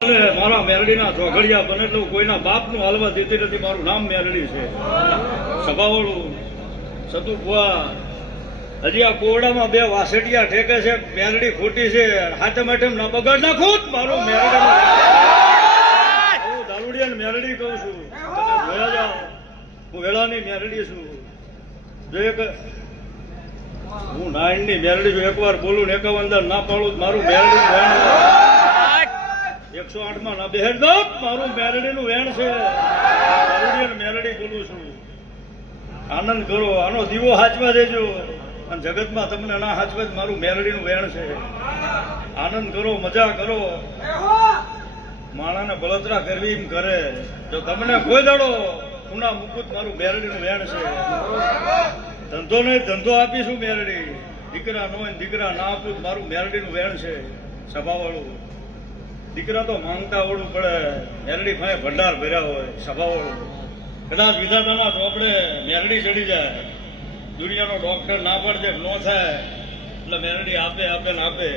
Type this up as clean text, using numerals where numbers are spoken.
મારા મેરડીના ચોઘડિયા બને એટલું કોઈના બાપનું હાલવા દેતી નથી. મારું નામ મેરડી છે. સભાવાળું સતુભુઆ હજી આ કોરડામાં બે વાસેટિયા ઠેકે છે. મેરડી ખોટી છે. હાથમ હાથમ ના બગાડ નાખો. મારું મેરડી હું દારૂડિયા મેરડી કહું છું. જોયા જાઓ, હું વેળાની મેરડી છું. જો એક હું નાઈનની મેરડી છું. એકવાર બોલું ને 51 ના પાડું મારું મેરડી 108 માં ના બેહેડ દો. મારું મેરડીનું વેણ છે. મેરડી બોલું છું. આનંદ કરો. આનો દીવો હાચવા દેજો. અને જગતમાં તમને ના હાચવે મારું મેરડીનું વેણ છે. આનંદ કરો, મજા કરો. માણાને બળતરા કરવી એમ કરે. જો તમને કોઈ દાડો ખૂણા મુકુત મારું મેરડીનું વેણ છે. ધંધો નહીં ધંધો આપીશું મેરડી. દીકરા નો દીકરા ના આપું મારું મેરડીનું વેણ છે. સભાવાળું દીકરા તો માંગતા ઓળું પડે. મેરડી પાસે ભંડાર ભર્યા હોય. સભાવાળું કદાચ વિધાતાના ચોપડે મેરડી ચડી જાય. દુનિયાનો ડોક્ટર ના પડે ન થાય એટલે મેરડી આપે આપે ને આપે.